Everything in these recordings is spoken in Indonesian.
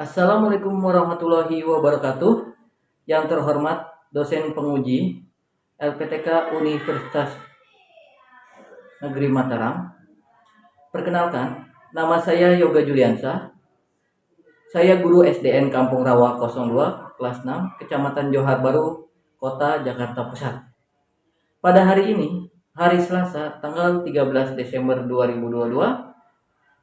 Assalamualaikum warahmatullahi wabarakatuh. Yang terhormat dosen penguji LPTK Universitas Negeri Mataram. Perkenalkan, nama saya Yoga Juliansa. Saya guru SDN Kampung Rawa 02, kelas 6, Kecamatan Johar Baru, Kota Jakarta Pusat. Pada hari ini, hari Selasa, tanggal 13 Desember 2022,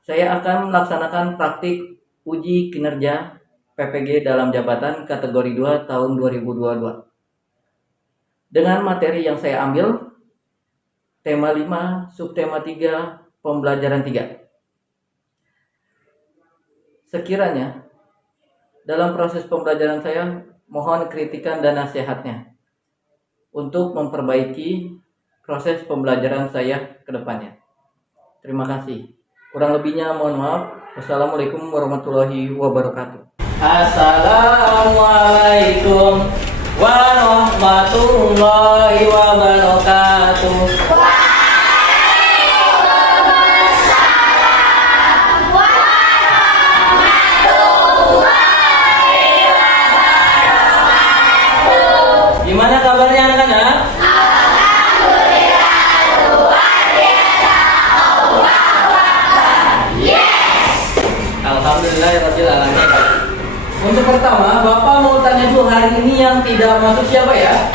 saya akan melaksanakan praktik uji kinerja PPG dalam jabatan kategori 2 tahun 2022. Dengan materi yang saya ambil, tema 5, subtema 3, pembelajaran 3. Sekiranya dalam proses pembelajaran saya, mohon kritikan dan nasihatnya untuk memperbaiki proses pembelajaran saya ke depannya. Terima kasih. Kurang lebihnya mohon maaf. Wassalamualaikum warahmatullahi wabarakatuh. Assalamualaikum warahmatullahi wabarakatuh. Waalaikumsalam warahmatullahi wabarakatuh. Gimana kabarnya anak-anak? Alhamdulillah luar biasa. Allahu Akbar. Yes. Alhamdulillahirabbil alamin. Untuk pertama, Bapak mau tanya dulu, hari ini yang tidak masuk siapa ya?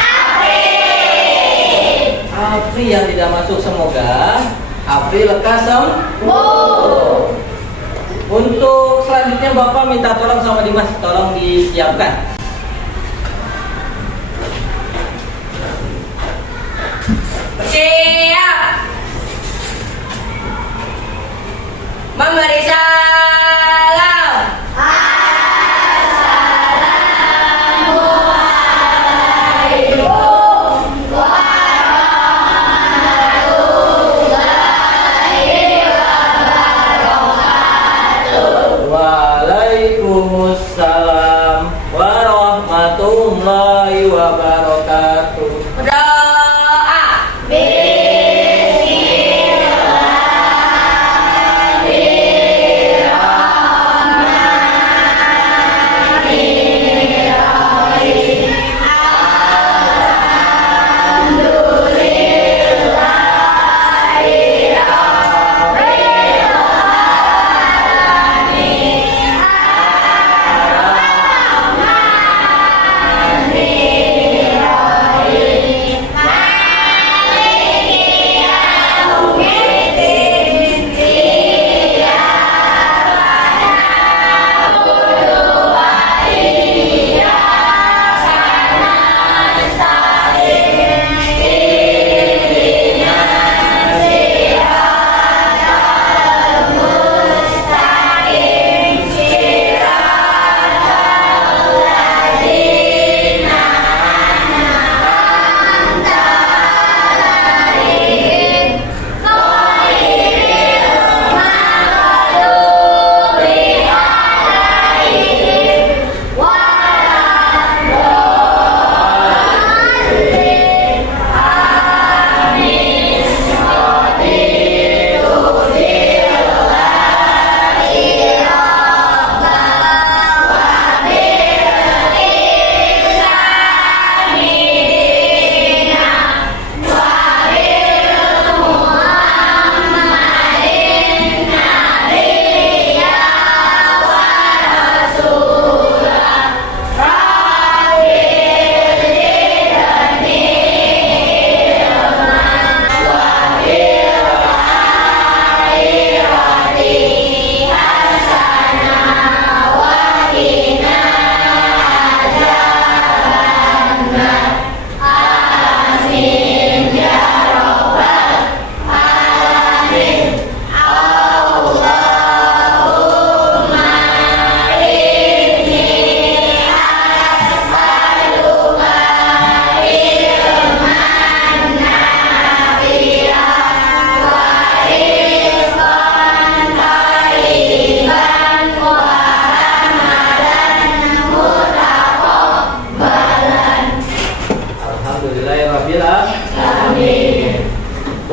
Apri yang tidak masuk, semoga Apri lekas sembuh. Untuk selanjutnya Bapak minta tolong sama Dimas, tolong disiapkan. Siap. Memberi salam. Assalamualaikum warahmatullahi wabarakatuh. Waalaikumsalam warahmatullahi wabarakatuh. Doa.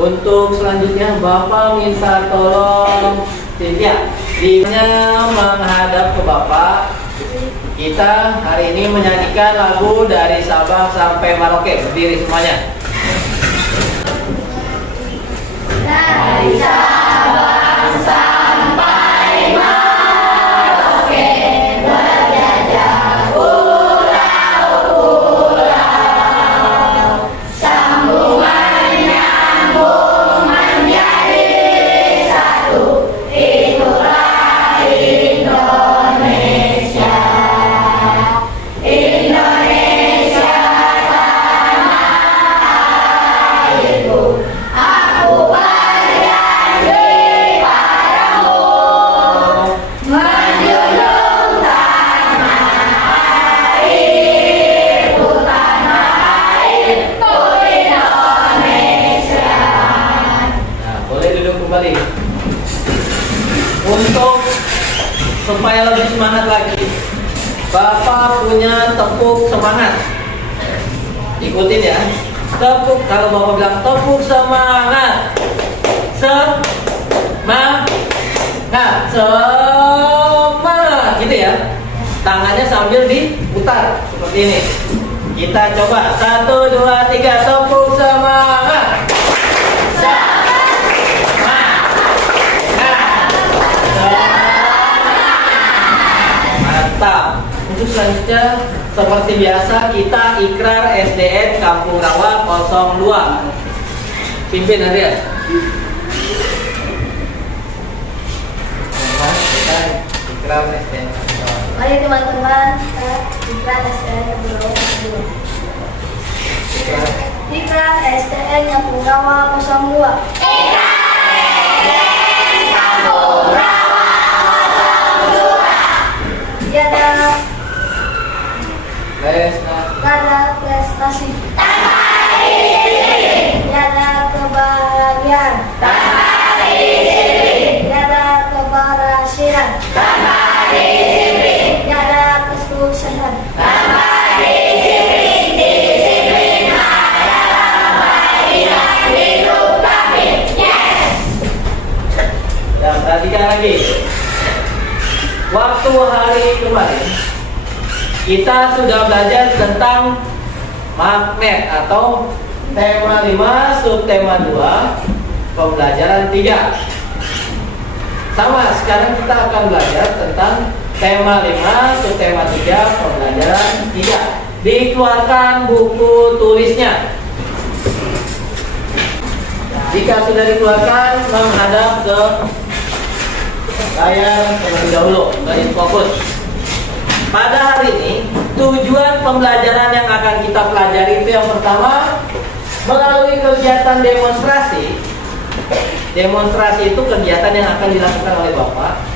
Untuk selanjutnya Bapak minta tolong Cynthia, dia menghadap ke Bapak Kita hari ini menyanyikan lagu dari Sabang sampai Merauke. Berdiri semuanya. Dari Sabang sampai Merauke, berjajah pulau-pulau, sambungan nyambung menjadi satu, itulah Indonesia. Indonesia tanah airku, aku berjanji padamu, menjunjung tanah airku, Indonesia. Nah, boleh duduk kembali. Untuk supaya lebih semangat lagi, Bapak punya tepuk semangat. Ikutin ya. Tepuk, kalau Bapak bilang tepuk semangat. Semangat, gitu ya. Tangannya sambil diputar seperti ini. Kita coba 1, 2, 3, tepuk semangat. Mantap. Untuk selanjutnya seperti biasa kita ikrar SDN Kampung Rawa 02. Pimpin Adrian. Kita ikrar SDN Kampung Rawa. Mari teman-teman, kita ikrar SDN Kampung Rawa 02. Ikrar SDN Kampung Rawa 02. Tiada prestasi, tiada kebahagiaan, tiada keberhasilan, tiada kesuksesan, Dan perhatikan lagi. Waktu hari kemarin kita sudah belajar tentang magnet atau tema 5 subtema 2 pembelajaran 3. Sama, sekarang kita akan belajar tentang tema 5 subtema 3 pembelajaran 3. Dikeluarkan buku tulisnya. Jika sudah dikeluarkan, menghadap ke layar terlebih dahulu, garis fokus. Pada hari ini, tujuan pembelajaran yang akan kita pelajari itu yang pertama, melalui kegiatan demonstrasi. Demonstrasi itu kegiatan yang akan dilakukan oleh Bapak.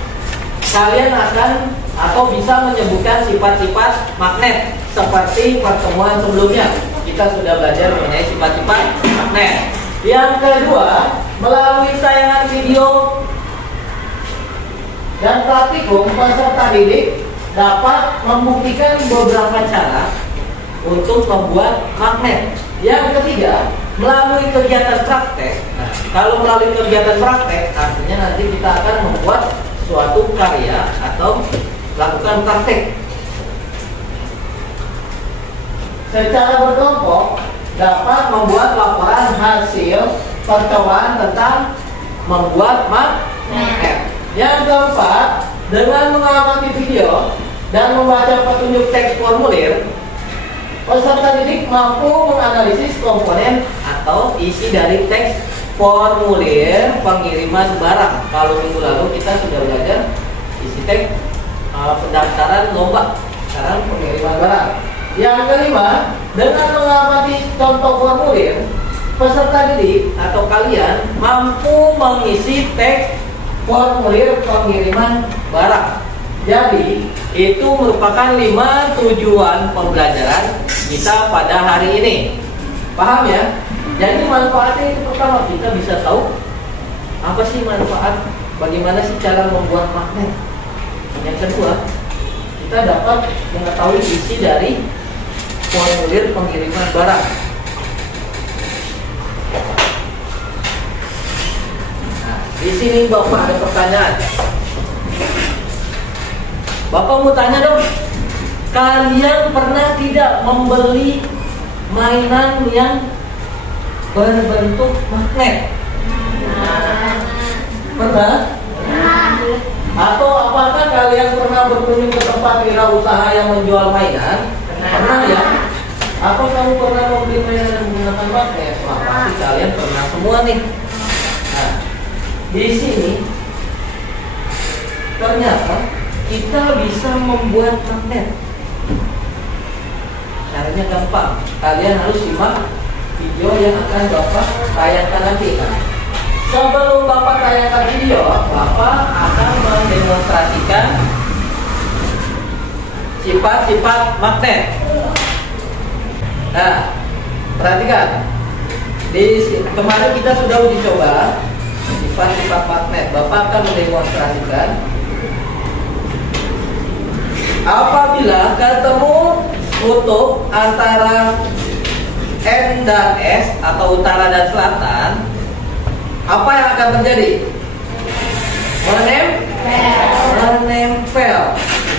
Kalian akan atau bisa menyebutkan sifat-sifat magnet seperti pertemuan sebelumnya. Kita sudah belajar mengenai sifat-sifat magnet. Yang kedua, melalui tayangan video dan praktikum, peserta didik dapat membuktikan beberapa cara untuk membuat magnet. Yang ketiga, melalui kegiatan praktek. Nah, kalau melalui kegiatan praktek, artinya nanti kita akan membuat suatu karya atau lakukan praktek. Secara berkelompok, dapat membuat laporan hasil percobaan tentang membuat magnet. Yang keempat, dengan mengamati video dan membaca petunjuk teks formulir, peserta didik mampu menganalisis komponen atau isi dari teks formulir pengiriman barang. Kalau minggu lalu kita sudah belajar isi teks pendaftaran lomba, sekarang pengiriman barang. Yang kelima, dengan mengamati contoh formulir, peserta didik atau kalian mampu mengisi teks formulir pengiriman barang. Jadi, itu merupakan 5 tujuan pembelajaran kita pada hari ini. Paham ya? Jadi manfaatnya itu pertama, kita bisa tahu apa sih manfaat, bagaimana sih cara membuat magnet. Yang kedua, kita dapat mengetahui isi dari formulir pengiriman barang. Di sini Bapak ada pertanyaan. Bapak mau tanya dong, Kalian pernah tidak membeli mainan yang berbentuk magnet? Pernah? Atau apakah kalian pernah berkunjung ke tempat wirausaha yang menjual mainan? Pernah ya? Atau kamu pernah membeli mainan yang menggunakan magnet? Wah, pasti kalian pernah semua nih. Nah, di sini ternyata kita bisa membuat magnet. Caranya gampang. Kalian harus simak video yang akan Bapak tayangkan nanti. Sebelum Bapak tayangkan video, Bapak akan mendemonstrasikan sifat-sifat magnet. Nah, perhatikan. Kemarin kita sudah uji coba sifat-sifat magnet. Bapak akan mendemonstrasikan apabila ketemu kutub antara N dan S atau utara dan selatan, apa yang akan terjadi? Menempel.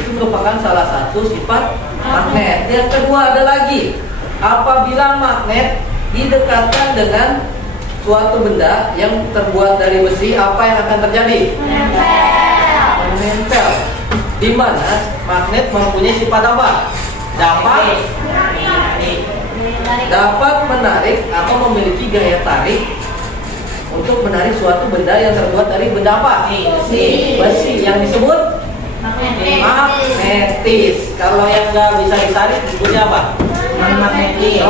Itu merupakan salah satu sifat magnet. Yang kedua ada lagi, apabila magnet didekatkan dengan suatu benda yang terbuat dari besi, apa yang akan terjadi? Menempel. Di mana magnet mempunyai sifat apa? Dapat menarik atau memiliki gaya tarik untuk menarik suatu benda yang terbuat dari benda apa? Besi yang disebut magnetis. Kalau yang nggak bisa ditarik disebutnya apa? Non-magnetis.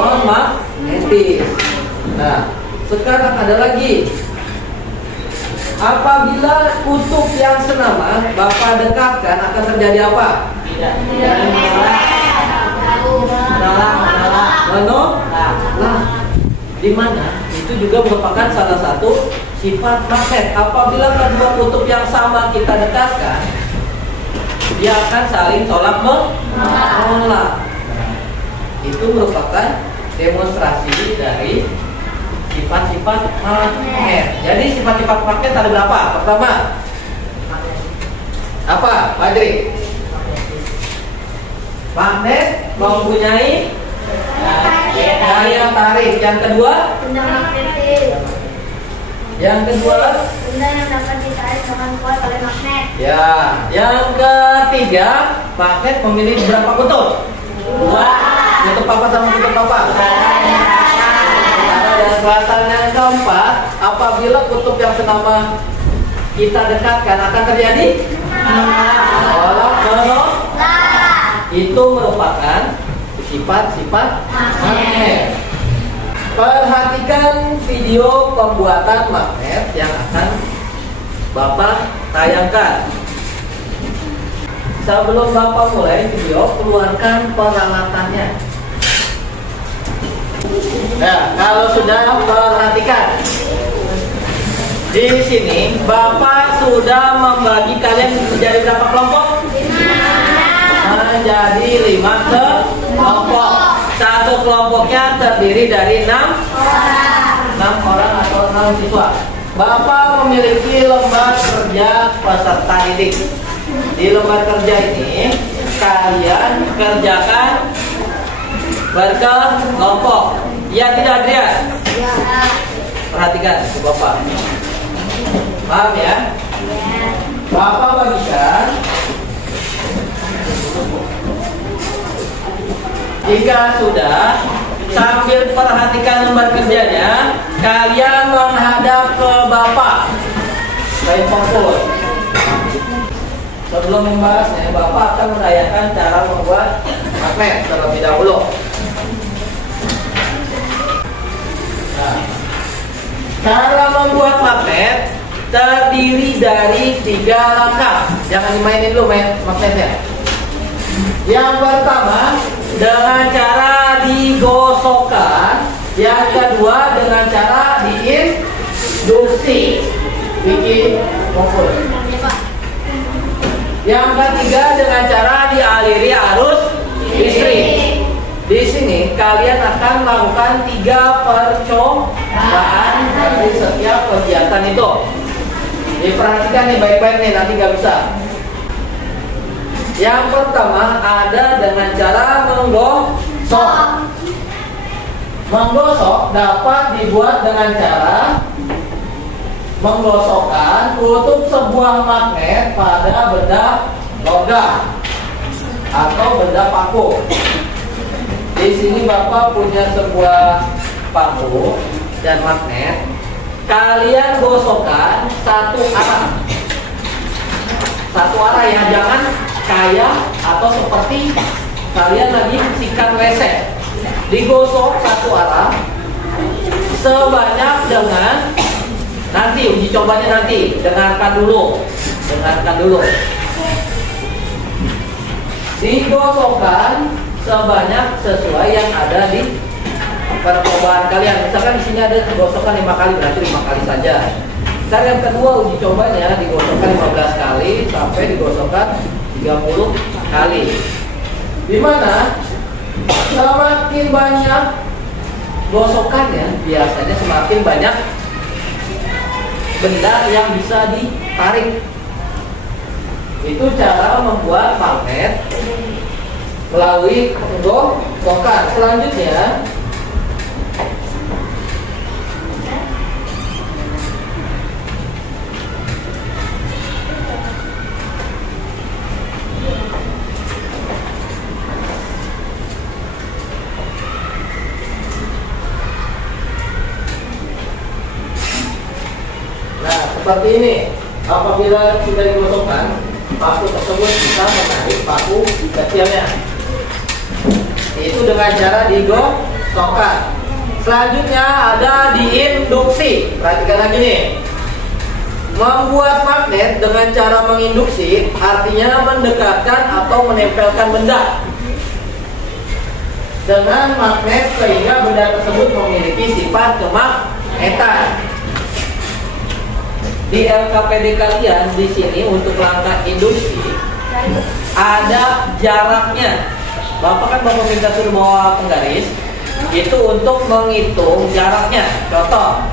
Nah, sekarang ada lagi. Apabila kutub yang senama Bapak dekatkan, akan terjadi apa? Menolak. Di mana itu juga merupakan salah satu sifat magnet. Apabila kedua kutub yang sama kita dekatkan, dia akan saling tolak menolak. Itu merupakan demonstrasi dari sifat-sifat magnet. Jadi sifat-sifat magnet ada berapa? Pertama, apa, Pak Adri? Magnet mempunyai daya tarik. Yang kedua, Benda magnetis. yang kedua, Benda yang dapat ditarik dengan kuat oleh magnet. ya, yang ketiga, magnet memiliki berapa kutub? Dua. Kutub apa sama kutub apa? Utara dan selatan. Yang keempat, apabila kutub yang senama kita dekatkan, akan terjadi menolak. Itu merupakan sifat-sifat magnet. Perhatikan video pembuatan magnet yang akan Bapak tayangkan. Sebelum Bapak mulai video, keluarkan peralatannya. Nah, kalau sudah, perhatikan. Di sini Bapak sudah membagi kalian menjadi berapa kelompok? Menjadi 5 kelompok. Satu kelompoknya terdiri dari 6 orang atau 6 siswa. Bapak memiliki lembar kerja peserta didik. Di lembar kerja ini kalian kerjakan berkelompok. Ya tidak, Adrian? Perhatikan Bapak. Paham ya? Bapak bagikan. Jika sudah, sambil perhatikan lembar kerjanya, kalian menghadap ke Bapak. Baik, fokus. Sebelum membahasnya, Bapak akan menanyakan cara membuat magnet terlebih dahulu. Nah, cara membuat magnet terdiri dari 3 langkah. Jangan dimainin dulu magnetnya. Yang pertama, dengan cara digosokkan. Yang kedua, dengan cara diinduksi. Bikin fokus. Yang ketiga, dengan cara dialiri arus listrik. Di sini kalian akan melakukan 3 percobaan dari setiap kegiatan itu. Diperhatikan nih baik-baik nih, nanti nggak bisa. Yang pertama ada dengan cara menggosok. Menggosok dapat dibuat dengan cara menggosokkan tutup sebuah magnet pada benda logam atau benda paku. Di sini Bapak punya sebuah paku dan magnet. Kalian gosokkan satu arah. Satu arah ya, jangan kayak atau seperti kalian lagi sikat WC. Digosok satu arah sebanyak dengan, nanti uji cobanya nanti, dengarkan dulu. Digosokkan sebanyak sesuai yang ada di percobaan kalian. Misalkan di sini ada gosokkan 5 kali, berarti 5 kali saja. Cara yang kedua uji cobanya digosokkan 15 kali sampai digosokkan 30 kali. Dimana semakin banyak gosokannya, biasanya semakin banyak benda yang bisa ditarik. Itu cara membuat magnet melalui penggosokan. Selanjutnya seperti ini. Apabila sudah digosokkan, paku tersebut bisa menarik paku kecilnya. Itu dengan cara digosokkan. Selanjutnya ada diinduksi. Perhatikan lagi nih. Membuat magnet dengan cara menginduksi artinya mendekatkan atau menempelkan benda dengan magnet sehingga benda tersebut memiliki sifat kemagnetan. Di LKPD kalian di sini untuk langkah induksi ada jaraknya. Bapak minta suruh bawa penggaris itu untuk menghitung jaraknya. Contoh,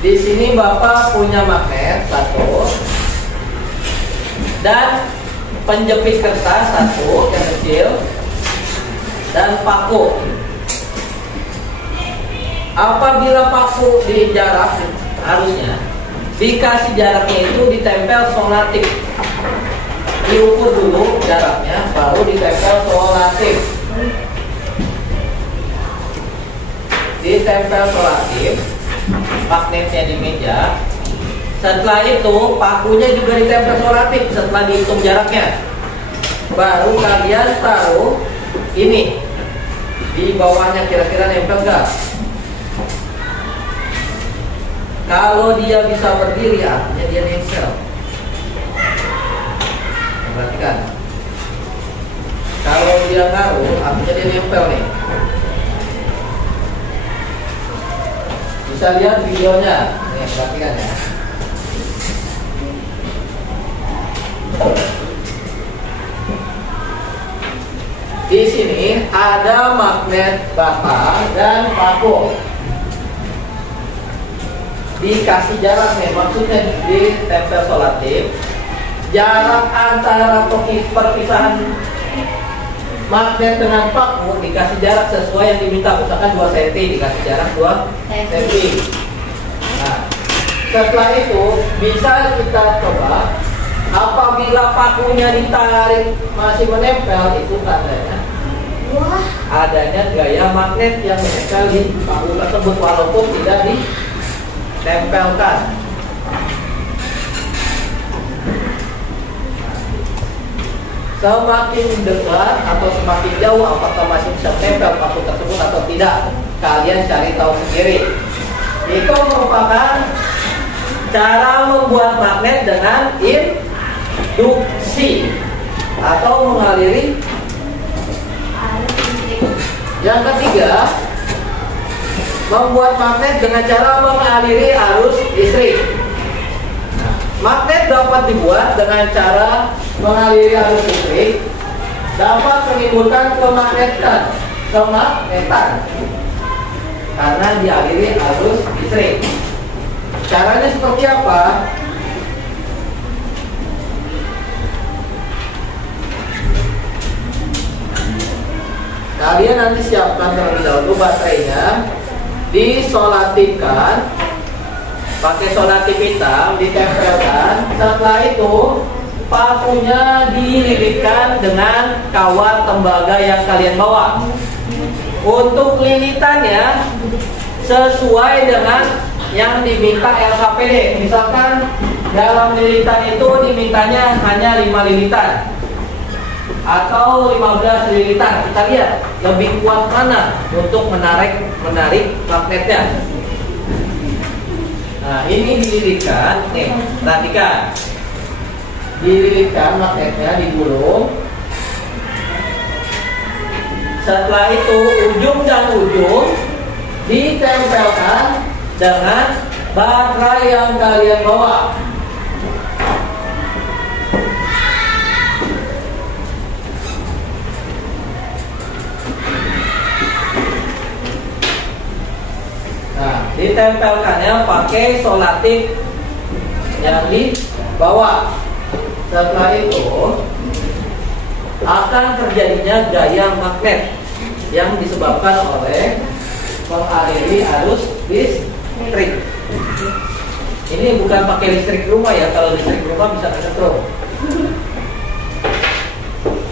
di sini Bapak punya magnet satu dan penjepit kertas satu yang kecil dan paku. Apabila paku di jarak, harusnya dikasih jaraknya itu ditempel solatif. Diukur dulu jaraknya, baru ditempel solatif. Ditempel solatif, magnetnya di meja. Setelah itu pakunya juga ditempel solatif. Setelah dihitung jaraknya, baru kalian taruh ini di bawahnya, kira-kira nempel nggak? Kalau dia bisa berdiri, artinya dia nempel. Perhatikan. Kalau dia ngaruh, artinya dia nempel nih. Bisa lihat videonya. Nih, perhatikan ya. Di sini ada magnet bata dan paku. Dikasih jarak nih, maksudnya ditempel solatif. Jarak antara perpisahan magnet dengan paku dikasih jarak sesuai yang diminta. Misalkan 2 cm, dikasih jarak 2 cm. Nah, setelah itu bisa kita coba. Apabila pakunya ditarik masih menempel, itu tandanya adanya gaya magnet yang menempel di paku tersebut walaupun tidak ditempelkan. Semakin dekat atau semakin jauh apakah masih bisa menempel paku tersebut atau tidak, kalian cari tahu sendiri. Itu merupakan cara membuat magnet dengan induksi atau mengaliri. Yang ketiga, membuat magnet dengan cara mengaliri arus listrik. Magnet dapat dibuat dengan cara mengaliri arus listrik, dapat menimbulkan kemagnetan karena dialiri arus listrik. Caranya seperti apa? kalian nanti siapkan terlebih dahulu baterainya, disolatifkan pakai solatif hitam, ditempelkan. Setelah itu pakunya dililitkan dengan kawat tembaga yang kalian bawa. Untuk lilitannya sesuai dengan yang diminta LKPD. Misalkan dalam lilitan itu dimintanya hanya 5 lilitan atau 15 lilitan. Kita lihat lebih kuat mana untuk menarik magnetnya. Nah, ini dililitkan. Nih, perhatikan. Dililitkan magnetnya, digulung. Setelah itu ujung dan ujung ditempelkan dengan baterai yang kalian bawa. Nah, ditempelkannya pakai solatif yang dibawa. Setelah itu akan terjadinya gaya magnet yang disebabkan oleh mengaliri arus listrik. Ini bukan pakai listrik rumah ya, kalau listrik rumah bisa kesetrum.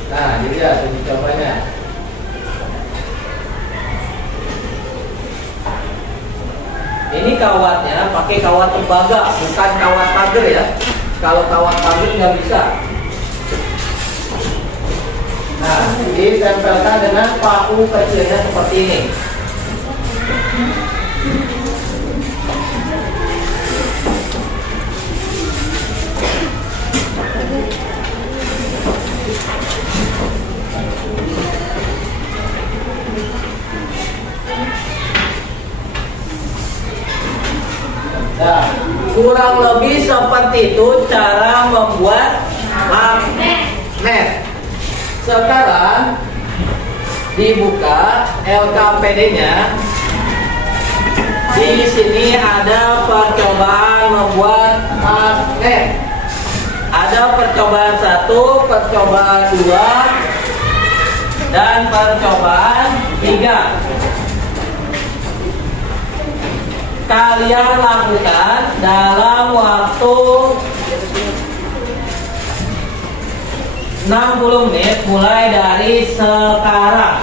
Nah, jadi ya uji cobanya. Ini kawatnya pakai kawat tembaga, bukan kawat pagar ya. Kalau kawat pagar nggak bisa. Nah, ditempelkan dengan paku kecilnya seperti ini. Nah, kurang lebih seperti itu cara membuat magnet. Sekarang dibuka LKPD-nya. Di sini ada percobaan membuat magnet. Ada percobaan 1, percobaan 2, dan percobaan 3. Kalian lakukan dalam waktu 60 menit mulai dari sekarang.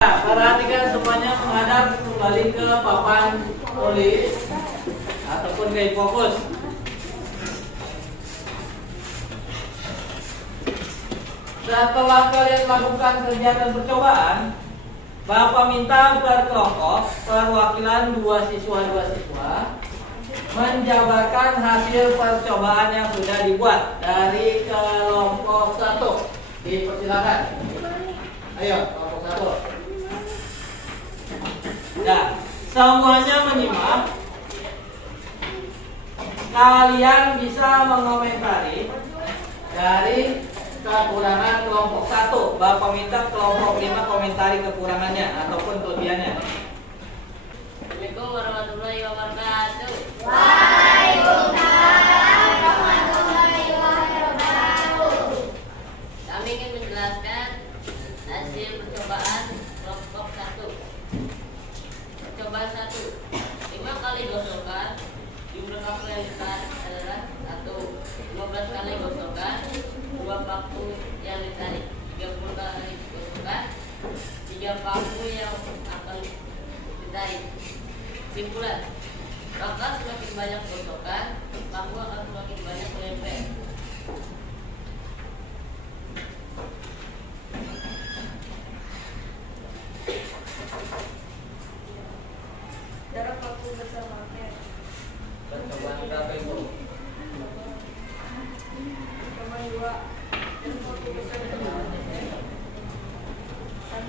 Perhatikan semuanya menghadap kembali ke papan tulis ataupun ke fokus. Setelah kalian lakukan kegiatan percobaan, Bapak minta per kelompok perwakilan 2 siswa menjabarkan hasil percobaan yang sudah dibuat dari kelompok 1. Dipersilakan. Ayo, kelompok 1. Nah, semuanya menyimak. Kalian bisa mengomentari dari kekurangan kelompok 1. Bapak minta kelompok 5 komentari kekurangannya ataupun kelebihannya. Assalamualaikum warahmatullahi wabarakatuh. Waalaikumsalam warahmatullahi wabarakatuh. Kami ingin menjelaskan hasil percobaan kelompok 1. Percobaan 1. 5 kali gosokan jumlah paku yang ditarik adalah 1. 15 kali gosokan 2 paku yang ditarik. 30 kali gosokan 3 paku yang akan ditarik. Simpulan, maka semakin banyak gosokan, paku akan semakin banyak menempel. Jarak paku bersama magnet. Percobaan berapa Ibu? Percobaan 2. Jarak paku bersama magnet. 1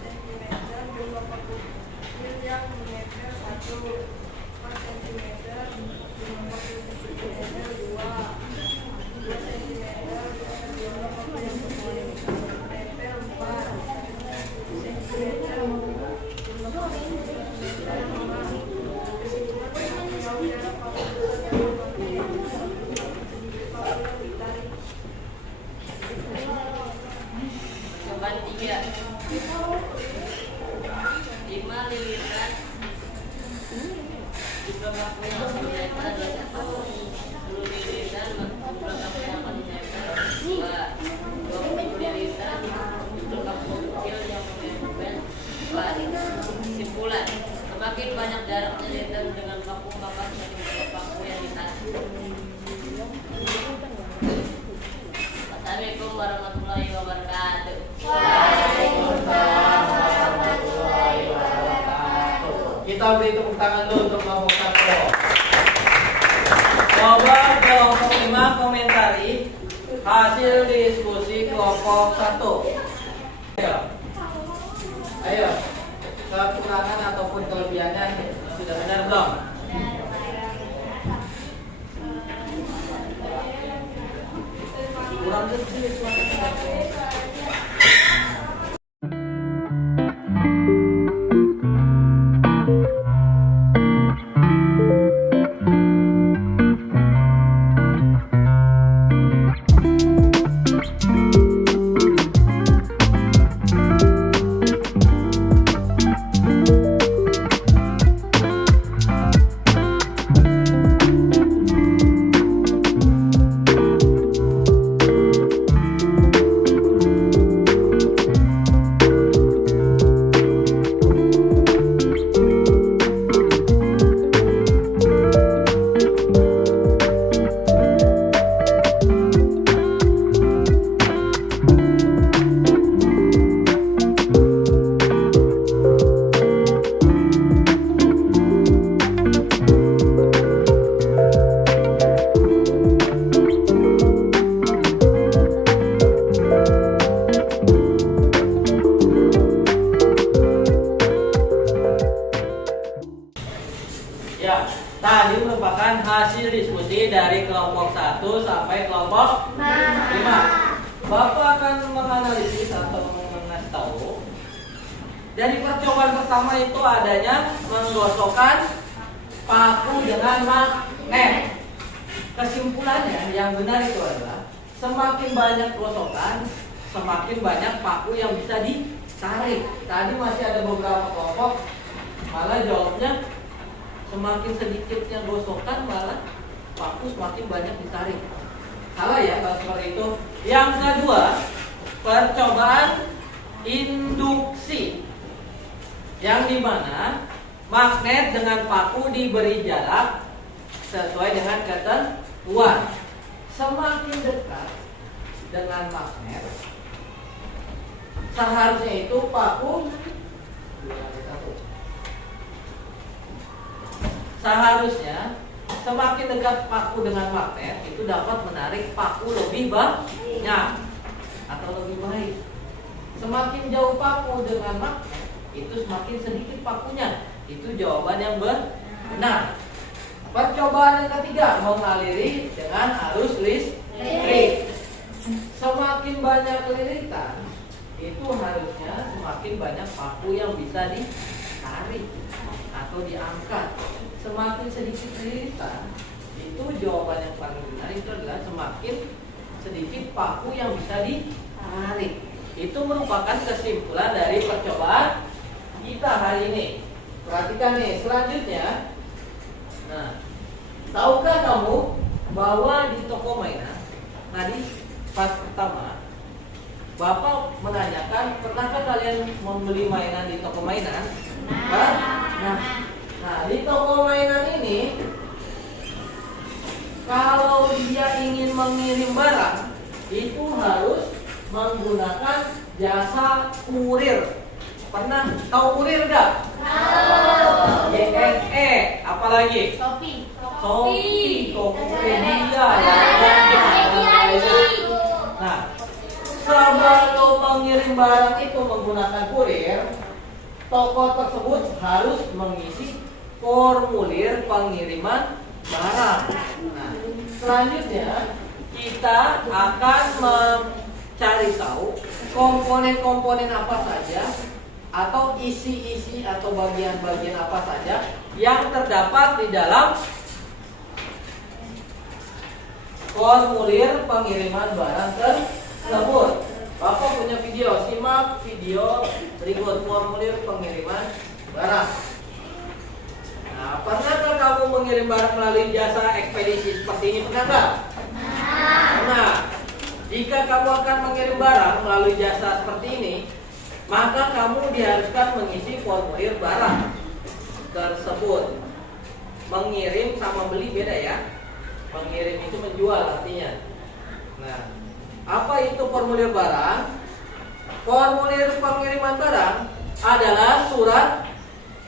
cm jumlah paku. Yang warahmatullahi wabarakatuh. Waalaikumsalam warahmatullahi wabarakatuh. Kita beri tepuk tangan dulu untuk kelompok 1. Coba kelompok 5 komentari hasil diskusi kelompok 1. Ayo, kekurangan ataupun kelebihannya sudah benar belum? Kurang sedikit suara. Ya, tadi merupakan hasil diskusi dari kelompok 1 sampai kelompok 5. Bapak akan menganalisis atau mengasih tahu. Dari percobaan pertama itu adanya menggosokkan paku dengan magnet. Kesimpulannya yang benar itu adalah semakin banyak gosokan, semakin banyak paku yang bisa ditarik. Tadi masih ada beberapa kelompok malah jawabnya semakin sedikitnya gosokan malah paku semakin banyak ditarik. Salah ya kalau seperti itu. Yang kedua, percobaan induksi, yang dimana magnet dengan paku diberi jarak sesuai dengan ketentuan. Semakin dekat dengan magnet, seharusnya itu paku semakin dekat paku dengan magnet itu dapat menarik paku lebih banyak atau lebih baik. Semakin jauh paku dengan magnet itu semakin sedikit pakunya. Itu jawaban yang benar. Percobaan yang ketiga, mengaliri dengan arus listrik. Semakin banyak liritan itu harusnya semakin banyak paku yang bisa ditarik atau diangkat. Semakin sedikit liritan, itu jawaban yang paling benar itu adalah semakin sedikit paku yang bisa ditarik. Itu merupakan kesimpulan dari percobaan kita hari ini. Perhatikan nih, selanjutnya. Nah, tahukah kamu bahwa di toko mainan tadi pas pertama Bapak menanyakan, pernahkah kalian membeli mainan di toko mainan? Nah, di toko mainan ini, kalau dia ingin mengirim barang, itu harus menggunakan jasa kurir. Pernah tahu kurir gak? JNE, apalagi? Shopee, Tokopedia, Nah, sebelum mengirim barang itu menggunakan kurir, toko tersebut harus mengisi formulir pengiriman barang. Nah, selanjutnya kita akan mencari tahu komponen-komponen apa saja atau isi-isi atau bagian-bagian apa saja yang terdapat di dalam formulir pengiriman barang tersebut. Bapak punya video, simak video berikut formulir pengiriman barang. Nah, pernahkah kamu mengirim barang melalui jasa ekspedisi seperti ini? Pernah nggak? Nah, jika kamu akan mengirim barang melalui jasa seperti ini, maka kamu diharuskan mengisi formulir barang tersebut. Mengirim sama beli beda ya. Mengirim itu menjual artinya. Nah, Apa itu formulir barang? Formulir pengiriman barang adalah surat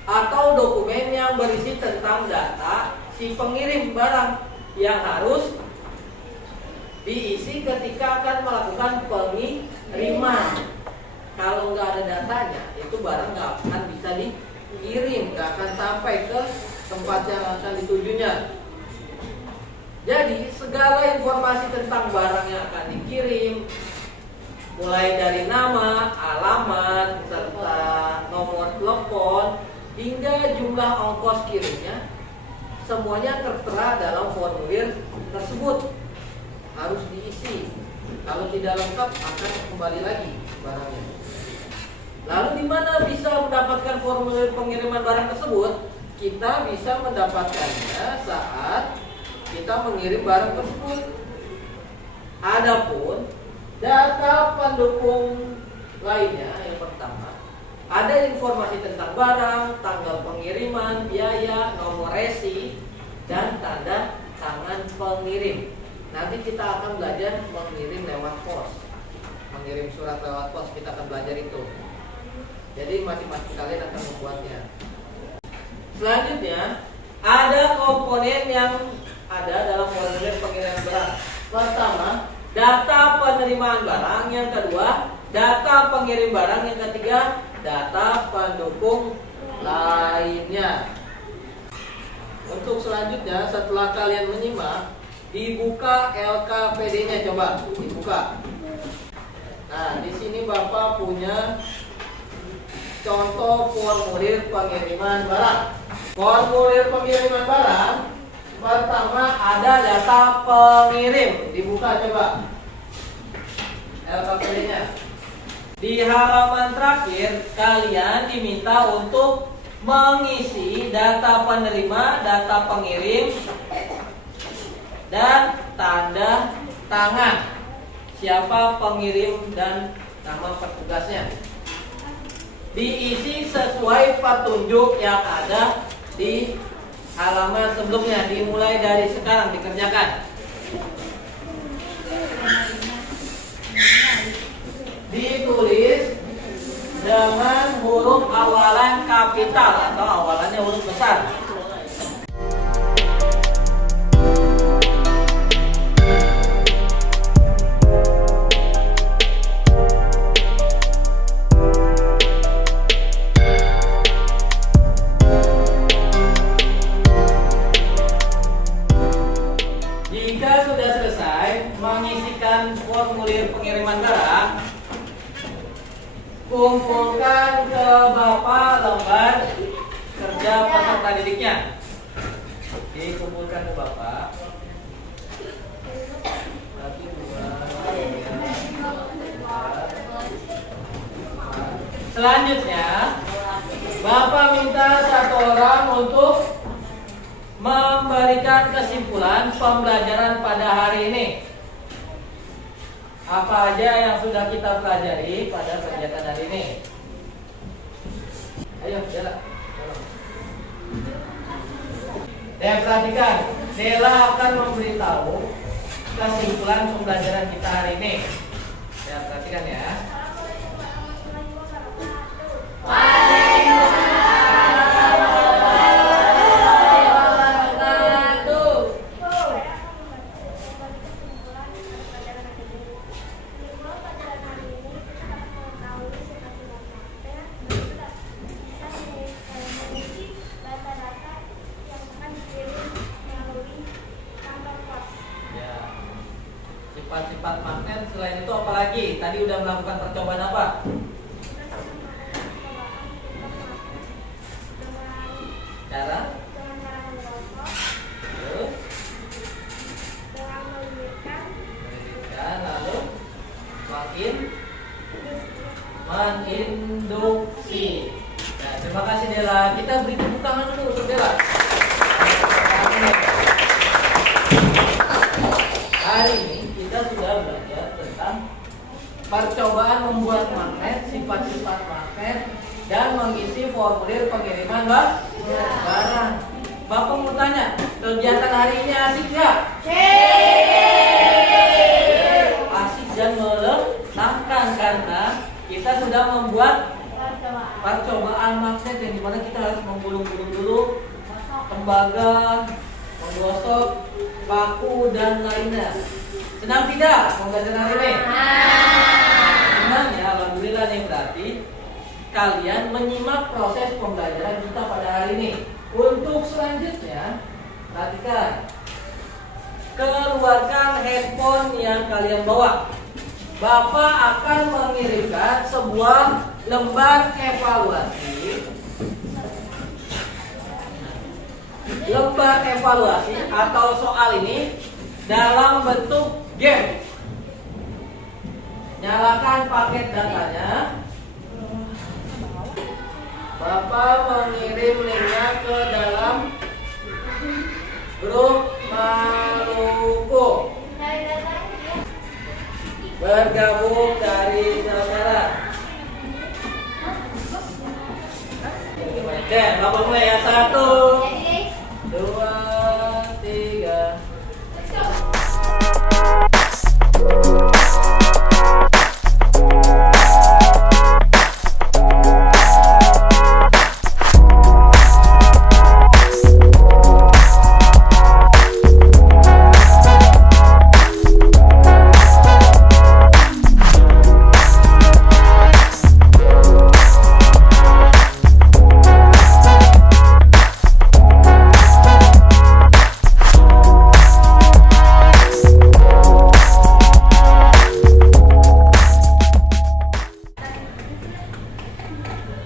atau dokumen yang berisi tentang data si pengirim barang yang harus diisi ketika akan melakukan pengiriman. Kalau nggak ada datanya, itu barang nggak akan bisa dikirim, nggak akan sampai ke tempat yang akan ditujunya. Jadi segala informasi tentang barang yang akan dikirim, mulai dari nama, alamat, serta nomor telepon, hingga jumlah ongkos kirimnya, semuanya tertera dalam formulir tersebut. Harus diisi. Kalau tidak lengkap akan kembali lagi barangnya. Lalu di mana bisa mendapatkan formulir pengiriman barang tersebut? Kita bisa mendapatkannya saat kita mengirim barang tersebut. Adapun data pendukung lainnya, yang pertama, ada informasi tentang barang, tanggal pengiriman, biaya, nomor resi, dan tanda tangan pengirim. Nanti kita akan belajar mengirim lewat pos, mengirim surat lewat pos, kita akan belajar itu. Jadi masing-masing kalian akan membuatnya. Selanjutnya, ada komponen yang ada dalam formulir pengiriman barang. Pertama, data penerimaan barang. Yang kedua, data pengirim barang. Yang ketiga, data pendukung lainnya. Untuk selanjutnya, setelah kalian menyimak, dibuka LKPD-nya, coba dibuka. Nah, di sini Bapak punya contoh formulir pengiriman barang. Formulir pengiriman barang, pertama ada data pengirim. Dibuka coba LKPD-nya. Di halaman terakhir, kalian diminta untuk mengisi data penerima, data pengirim, dan tanda tangan siapa pengirim dan nama petugasnya. Diisi sesuai petunjuk yang ada di halaman sebelumnya. Dimulai dari sekarang dikerjakan. Ditulis dengan huruf awalan kapital atau awalannya huruf besar. Jika sudah selesai mengisikan formulir pengiriman barang, kumpulkan ke Bapak lembar kerja peserta didiknya. Dikumpulkan ke Bapak. Selanjutnya, Bapak minta satu orang untuk memberikan kesimpulan pembelajaran pada hari ini. Apa aja yang sudah kita pelajari pada kegiatan hari ini? Ayo, Dela. Perhatikan, Dela akan memberitahu kesimpulan pembelajaran kita hari ini. Ya, perhatikan ya. Sifat-sifat magnet selain itu apa lagi? Tadi udah melakukan percobaan apa? Cara? Terus? Mengirimkan, lalu menginduksi. Nah, terima kasih Dela. Kita beri tepuk tangan dulu untuk Dela. Hari ini kita sudah belajar tentang percobaan membuat magnet, sifat-sifat magnet, dan mengisi formulir pengiriman barang. Bapak mau tanya, kegiatan hari ini asik nggak? Asik dan kita sudah membuat percobaan magnet yang dimana kita harus menggulung-gulung dulu tembaga, menggosok paku dan lainnya. Senang tidak pembelajaran hari ini? Senang ya, alhamdulillah nih, berarti kalian menyimak proses pembelajaran kita pada hari ini. Untuk selanjutnya, perhatikan. Keluarkan handphone yang kalian bawa. Bapak akan mengirimkan sebuah lembar evaluasi. Lembar evaluasi atau soal ini dalam bentuk game. Nyalakan paket datanya. Bapak mengirim linknya ke dalam grup Maluku. Bergabung dari saudara. Oke, Bapak mulai ya. 1, 2, 3.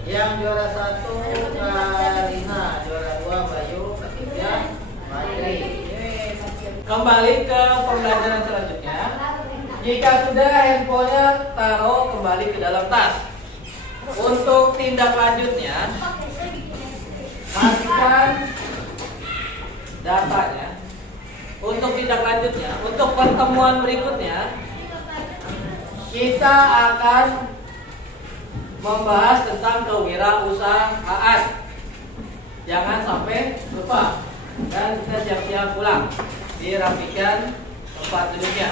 Yang juara 1 Karina, juara 2 Bayu, ketiga Matri. Kembali ke pembelajaran selanjutnya. Jika sudah handphonenya, taruh kembali ke dalam tas. Untuk tindak lanjutnya, pastikan datanya. Untuk tindak lanjutnya, untuk pertemuan berikutnya, kita akan membahas tentang kewirausahaan. Jangan sampai lupa. Dan kita siap-siap pulang. Dirapikan tempat duduknya.